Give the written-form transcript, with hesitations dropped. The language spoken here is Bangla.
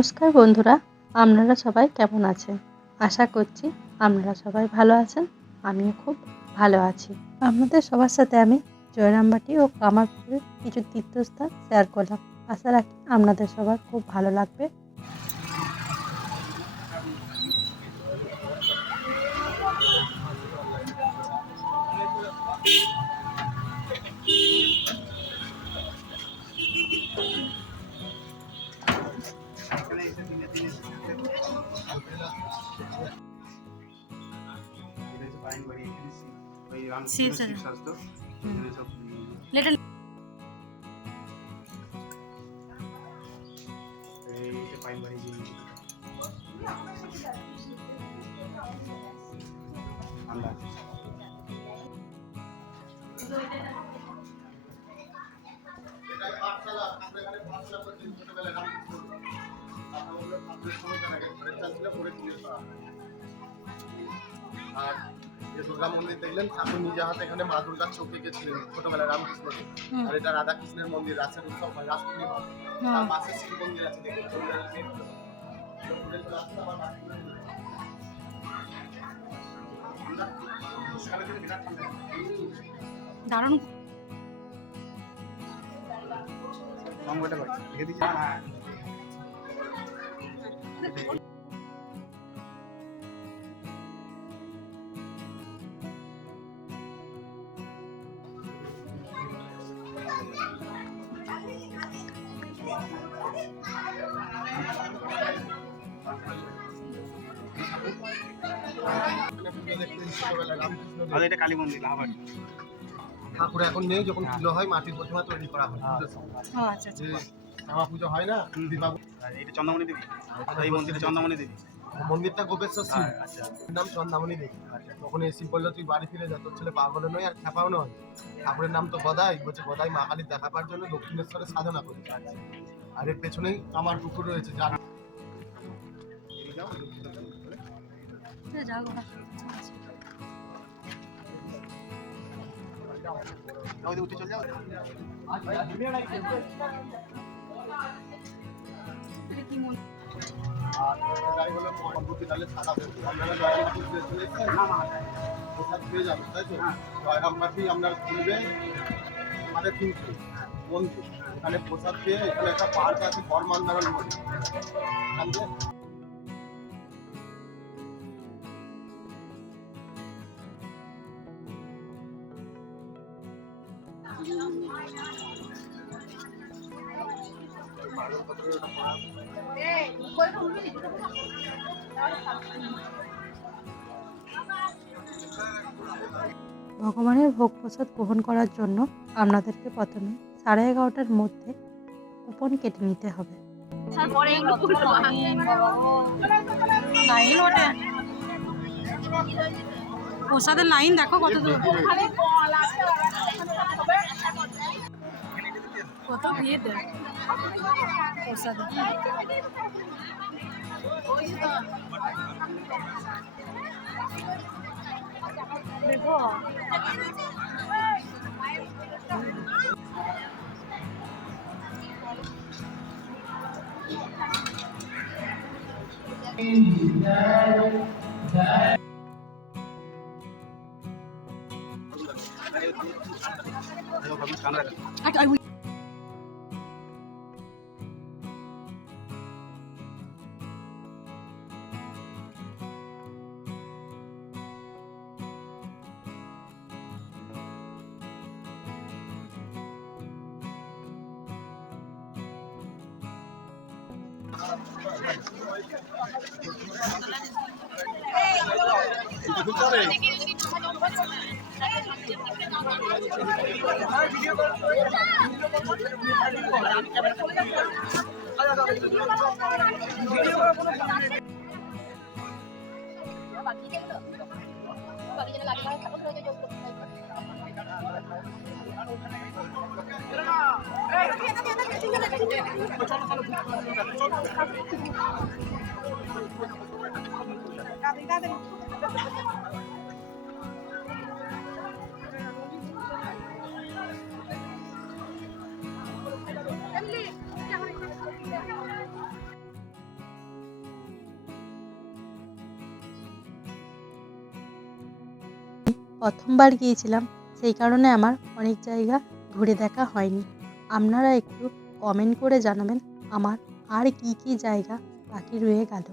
নমস্কার বন্ধুরা, আপনারা সবাই কেমন আছেন? আশা করছি আপনারা সবাই ভালো আছেন। আমিও খুব ভালো আছি। আপনাদের সবার সাথে আমি জয়রামবাটি ও কামারপুকুরের কিছু তীর্থস্থান শেয়ার করলাম। আশা রাখি আপনাদের সবার খুব ভালো লাগবে। আর যে দুর্গা মন্দির দেখলেন, ঠাকুর নিজে হাতে এখানে মা দুর্গার চোখ এঁকেছিলেন ছোটবেলায় রামকৃষ্ণকে। আর এটা রাধাকৃষ্ণের মন্দির, রাসের উৎসব হয়, রাস পূর্ণিমা। তার পাশে শিব মন্দির আছে, দেখুন দারুণ। কালী মন্দির ঠাকুর এখন নেই, যখন পুজো হয় মাটির প্রতিমা তৈরি করা হয়। যে শ্যামা পুজো হয় না, এটা চন্দ্রমণি দেবী, এই মন্দিরে চন্দ্রমণি দেবী। মন্দিরটা গোপেশ্বর শিব, নাম চন্দ্রমণি দেবী। তখন এই শিব বললো, তুই বাড়ি ফিরে যা, তোর ছেলে পাগলও নয় আর খেপাও নয়। ঠাকুরের নাম তো গদাই, বলছে গদাই মা কালীর দেখা পাওয়ার জন্য দক্ষিণেশ্বরে সাধনা করছে। আর এর পেছনেই আমার পুকুর রয়েছে, যার উঠে চলে যাও। আপনার খুলবে আমাদের কিন্তু বন্ধু এখানে প্রসাদ খেয়ে, এখানে একটা পার্ক আছে বর্মান্দারণ বলে, ভগবানের ভোগ প্রসাদ গ্রহণ করার জন্য আপনাদেরকে প্রথমে 11:30টার মধ্যে কুপন কেটে নিতে হবে। প্রসাদের লাইন দেখো কত দূর, কত ভিড় প্রসাদে। দেখো প্রথমবার গিয়েছিলাম, সেই কারণে আমার অনেক জায়গা ঘুরে দেখা হয়নি। আপনারা একটু কমেন্ট করে জানাবেন আমার আর কি কি জায়গা বাকি রয়ে গেল।